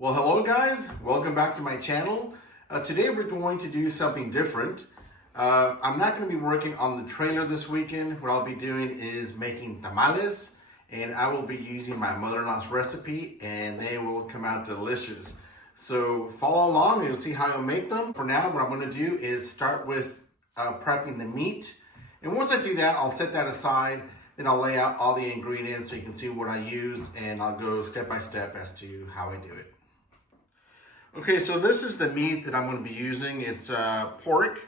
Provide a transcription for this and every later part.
Well, hello guys, welcome back to my channel. Today we're going to do something different. I'm not going to be working on the trailer this weekend. What I'll be doing is making tamales, and I will be using my mother-in-law's recipe, and they will come out delicious. So follow along and you'll see how I'll make them. For now, what I'm going to do is start with prepping the meat. And once I do that, I'll set that aside. Then I'll lay out all the ingredients so you can see what I use, and I'll go step by step as to how I do it. Okay, so this is the meat that I'm going to be using. It's pork,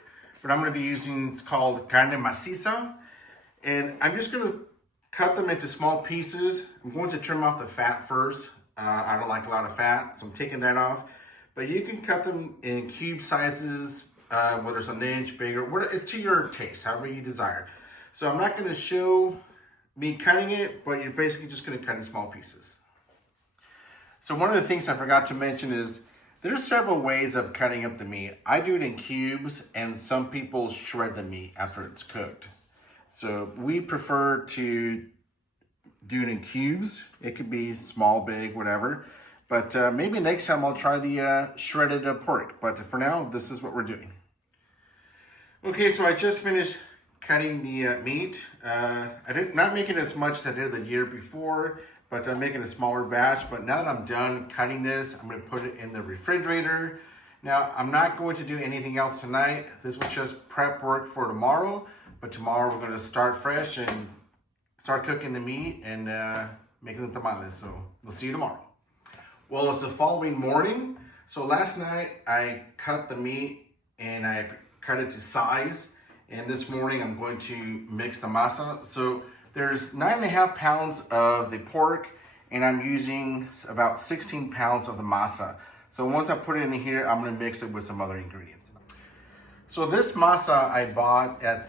but I'm going to be using, it's called carne maciza. And I'm just going to cut them into small pieces. I'm going to trim off the fat first. I don't like a lot of fat, so I'm taking that off. But you can cut them in cube sizes, whether it's an inch, bigger, it's to your taste, however you desire. So I'm not going to show me cutting it, but you're basically just going to cut in small pieces. So one of the things I forgot to mention is there's several ways of cutting up the meat. I do it in cubes, and some people shred the meat after it's cooked. So we prefer to do it in cubes. It could be small, big, whatever. But maybe next time I'll try the shredded pork. But for now, this is what we're doing. Okay, so I just finished cutting the meat. Not making as much as I did the year before, but I'm making a smaller batch. But now that I'm done cutting this, I'm going to put it in the refrigerator. Now, I'm not going to do anything else tonight. This was just prep work for tomorrow. But tomorrow we're going to start fresh and start cooking the meat and making the tamales. So we'll see you tomorrow. Well, it's the following morning. So last night I cut the meat and I cut it to size. And this morning I'm going to mix the masa. So there's 9.5 pounds of the pork, and I'm using about 16 pounds of the masa. So once I put it in here, I'm gonna mix it with some other ingredients. So this masa I bought at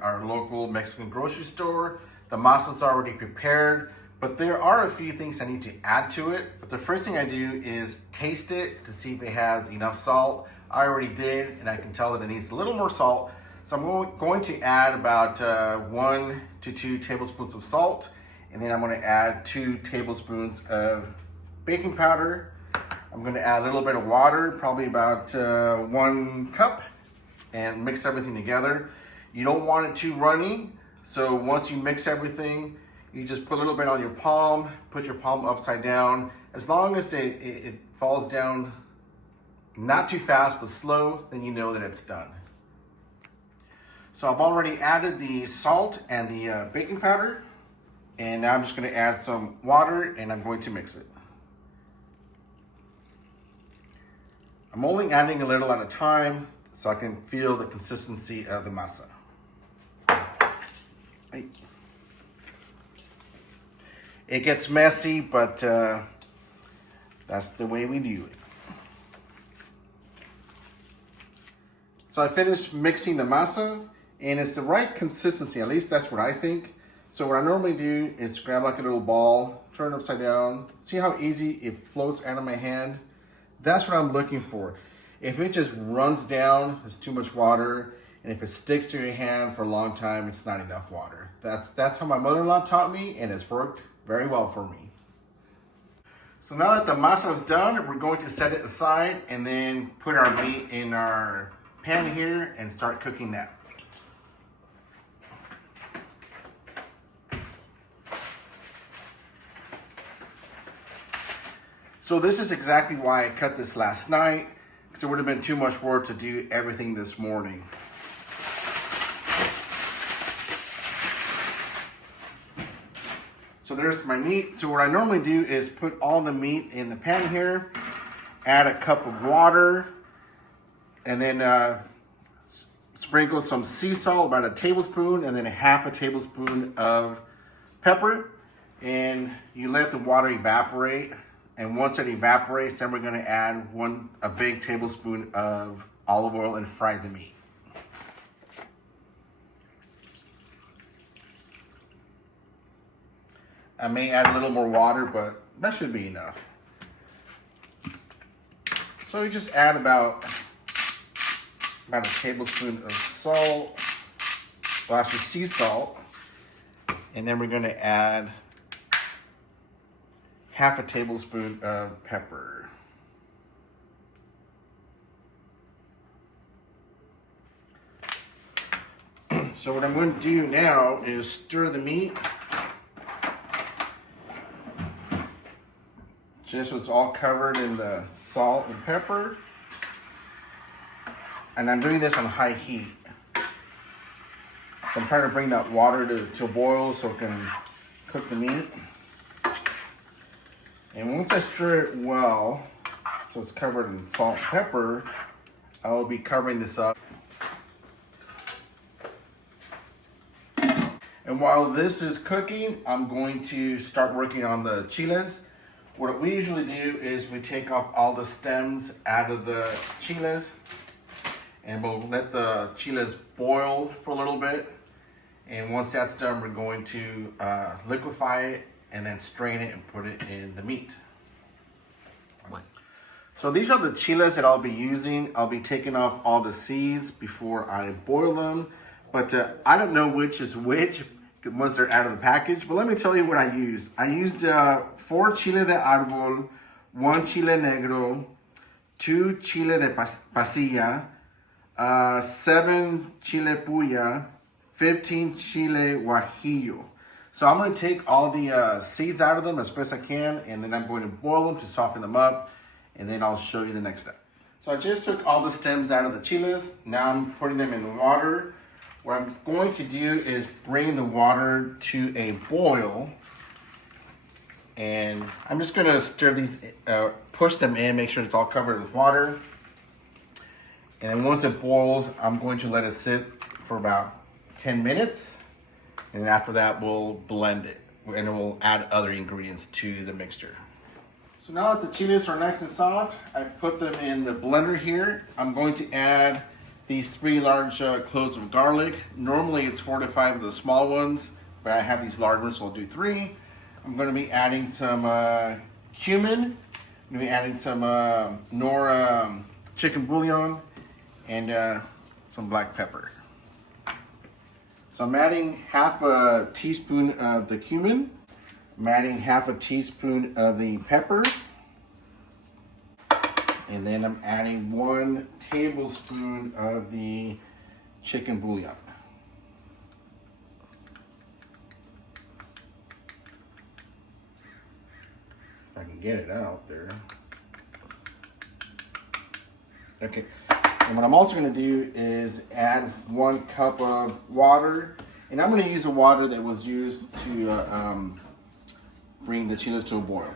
our local Mexican grocery store. The masa's already prepared, but there are a few things I need to add to it. But the first thing I do is taste it to see if it has enough salt. I already did, and I can tell that it needs a little more salt. So I'm going to add about 1 to 2 tablespoons of salt, and then I'm going to add 2 tablespoons of baking powder. I'm going to add a little bit of water, probably about 1 cup, and mix everything together. You don't want it too runny, so once you mix everything, you just put a little bit on your palm, put your palm upside down. As long as it falls down not too fast but slow, then you know that it's done. So I've already added the salt and the baking powder, and now I'm just going to add some water and I'm going to mix it. I'm only adding a little at a time so I can feel the consistency of the masa. It gets messy, but that's the way we do it. So I finished mixing the masa, and it's the right consistency, at least that's what I think. So what I normally do is grab like a little ball, turn it upside down, see how easy it floats out of my hand. That's what I'm looking for. If it just runs down, it's too much water, and if it sticks to your hand for a long time, it's not enough water. That's how my mother-in-law taught me, and it's worked very well for me. So now that the masa is done, we're going to set it aside and then put our meat in our pan here and start cooking that. So this is exactly why I cut this last night, because it would have been too much work to do everything this morning. So there's my meat. So what I normally do is put all the meat in the pan here, add a cup of water, and then sprinkle some sea salt, about a tablespoon, and then a half a tablespoon of pepper. And you let the water evaporate. And once it evaporates, then we're going to add a big tablespoon of olive oil and fry the meat. I may add a little more water, but that should be enough. So we just add about a tablespoon of salt, well actually sea salt, and then we're going to add half a tablespoon of pepper. So what I'm going to do now is stir the meat just so it's all covered in the salt and pepper. And I'm doing this on high heat. So I'm trying to bring that water to a boil so it can cook the meat. And once I stir it well, so it's covered in salt and pepper, I will be covering this up. And while this is cooking, I'm going to start working on the chiles. What we usually do is we take off all the stems out of the chiles, and we'll let the chiles boil for a little bit. And once that's done, we're going to liquefy it and then strain it and put it in the meat. So these are the chiles that I'll be using. I'll be taking off all the seeds before I boil them. But I don't know which is which once they're out of the package. But let me tell you what I used. I used 4 chile de árbol, 1 chile negro, 2 chile de pasilla, 7 chile puya, 15 chile guajillo. So I'm going to take all the seeds out of them as best I can, and then I'm going to boil them to soften them up, and then I'll show you the next step. So I just took all the stems out of the chiles. Now I'm putting them in water. What I'm going to do is bring the water to a boil, and I'm just going to stir these, push them in, make sure it's all covered with water. And then once it boils, I'm going to let it sit for about 10 minutes. And then after that, we'll blend it and we'll add other ingredients to the mixture. So now that the chiles are nice and soft, I put them in the blender here. I'm going to add these 3 large cloves of garlic. Normally it's 4 to 5 of the small ones, but I have these large ones, so I'll do 3. I'm going to be adding some cumin. I'm going to be adding some Nor chicken bouillon and some black pepper. So I'm adding half a teaspoon of the cumin. I'm adding half a teaspoon of the pepper. And then I'm adding 1 tablespoon of the chicken bouillon. If I can get it out there. Okay. And what I'm also going to do is add 1 cup of water. And I'm going to use the water that was used to bring the chiles to a boil.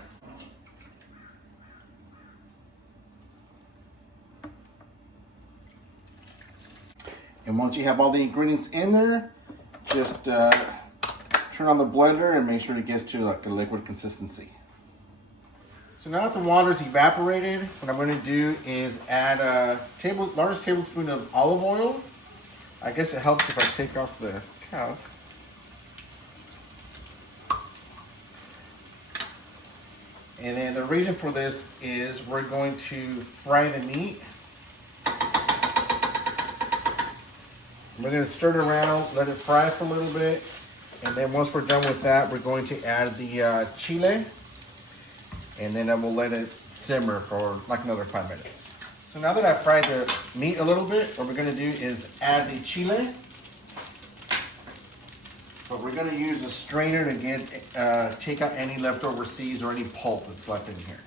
And once you have all the ingredients in there, just turn on the blender and make sure it gets to like a liquid consistency. So now that the water's evaporated, what I'm going to do is add a large tablespoon of olive oil. I guess it helps if I take off the cap. And then the reason for this is we're going to fry the meat. We're going to stir it around, let it fry for a little bit. And then once we're done with that, we're going to add the chile. And then we'll let it simmer for like another 5 minutes. So now that I've fried the meat a little bit, what we're going to do is add the chile. But we're going to use a strainer to get take out any leftover seeds or any pulp that's left in here.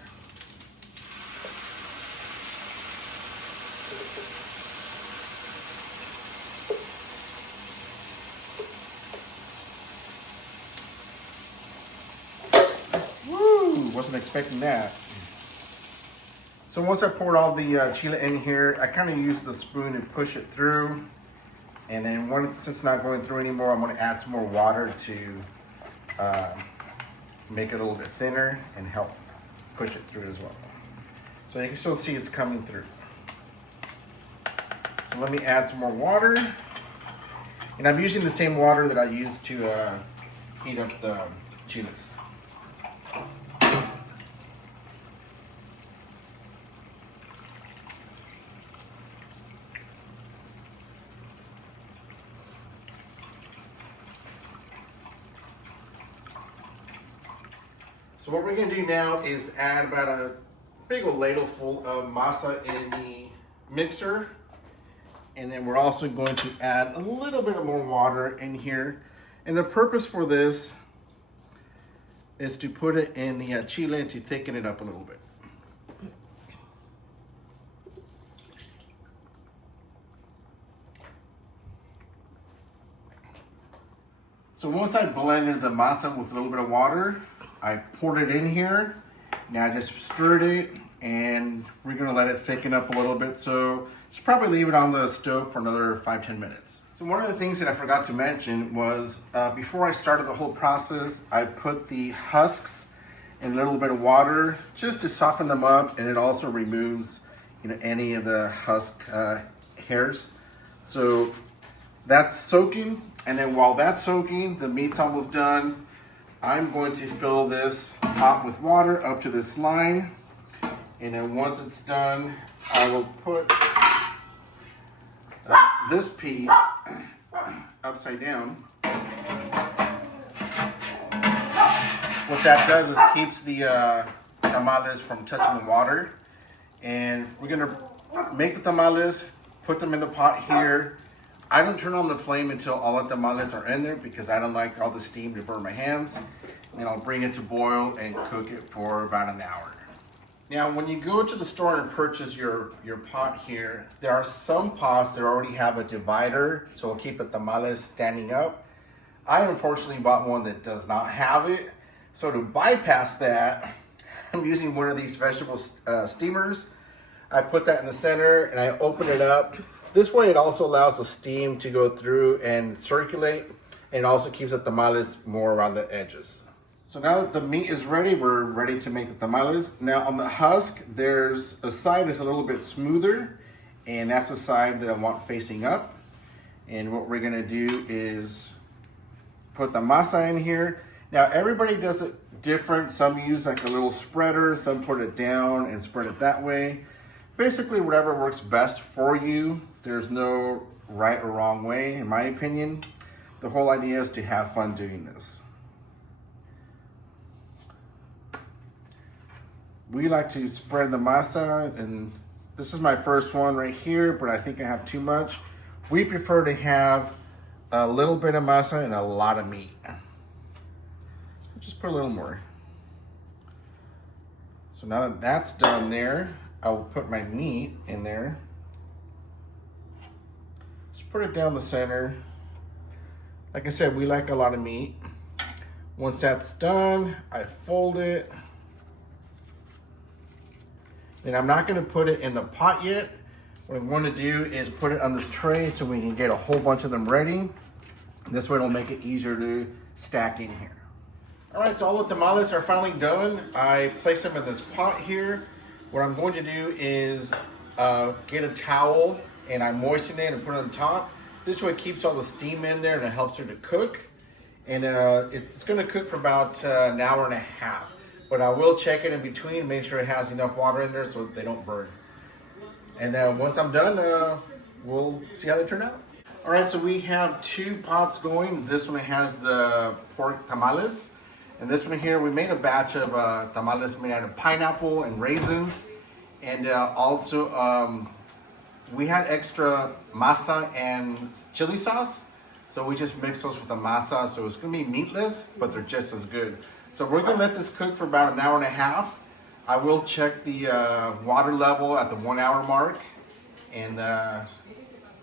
Wasn't expecting that. So once I poured all the chile in here, I kind of use the spoon and push it through. And then once it's not going through anymore, I'm going to add some more water to make it a little bit thinner and help push it through as well. So you can still see it's coming through. So let me add some more water. And I'm using the same water that I used to heat up the chiles. So what we're going to do now is add about a big old ladle full of masa in the mixer. And then we're also going to add a little bit of more water in here. And the purpose for this is to put it in the chile to thicken it up a little bit. So once I blended the masa with a little bit of water, I poured it in here. Now I just stirred it, and we're gonna let it thicken up a little bit. So just probably leave it on the stove for another 5-10 minutes. So one of the things that I forgot to mention was before I started the whole process, I put the husks in a little bit of water just to soften them up, and it also removes, you know, any of the husk hairs. So that's soaking, and then while that's soaking, the meat's almost done. I'm going to fill this pot with water up to this line, and then once it's done, I will put this piece upside down. What that does is keeps the tamales from touching the water. And we're gonna make the tamales, put them in the pot here. I don't turn on the flame until all the tamales are in there because I don't like all the steam to burn my hands. And I'll bring it to boil and cook it for about an hour. Now, when you go to the store and purchase your pot here, there are some pots that already have a divider, so it'll keep the tamales standing up. I unfortunately bought one that does not have it. So to bypass that, I'm using one of these vegetable steamers. I put that in the center and I open it up. This way it also allows the steam to go through and circulate, and it also keeps the tamales more around the edges. So now that the meat is ready, we're ready to make the tamales. Now on the husk, there's a side that's a little bit smoother, and that's the side that I want facing up. And what we're gonna do is put the masa in here. Now everybody does it different. Some use like a little spreader, some put it down and spread it that way. Basically whatever works best for you. There's no right or wrong way, in my opinion. The whole idea is to have fun doing this. We like to spread the masa, and this is my first one right here, but I think I have too much. We prefer to have a little bit of masa and a lot of meat. Just put a little more. So now that that's done there, I'll put my meat in there. Just put it down the center. Like I said, we like a lot of meat. Once that's done, I fold it. And I'm not gonna put it in the pot yet. What I'm going to do is put it on this tray so we can get a whole bunch of them ready. This way it'll make it easier to stack in here. All right, so all the tamales are finally done. I place them in this pot here. What I'm going to do is get a towel and I moisten it and put it on top. This way it keeps all the steam in there and it helps her to cook. And it's gonna cook for about an hour and a half. But I will check it in between, make sure it has enough water in there so they don't burn. And then once I'm done, we'll see how they turn out. All right, so we have 2 pots going. This one has the pork tamales. And this one here, we made a batch of tamales made out of pineapple and raisins. And also, we had extra masa and chili sauce. So we just mixed those with the masa. So it's gonna be meatless, but they're just as good. So we're gonna let this cook for about an hour and a half. I will check the water level at the 1 hour mark, and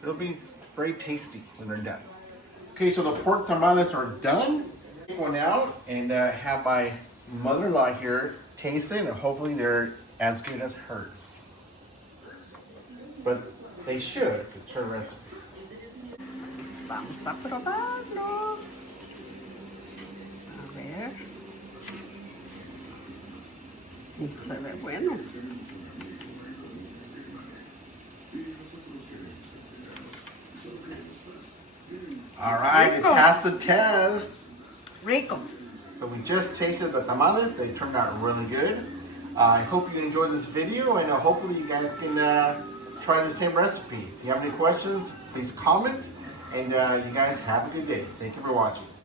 it'll be very tasty when they're done. Okay, so the pork tamales are done. Take one out and have my mother-in-law here taste it, and hopefully they're as good as hers. But they should, it's her recipe. Vamos a probarlo. A ver. Se ve bueno. All right, it passed the test. Rico. So we just tasted the tamales. They turned out really good. I hope you enjoyed this video, and hopefully you guys can try the same recipe. If you have any questions, please comment, and you guys have a good day. Thank you for watching.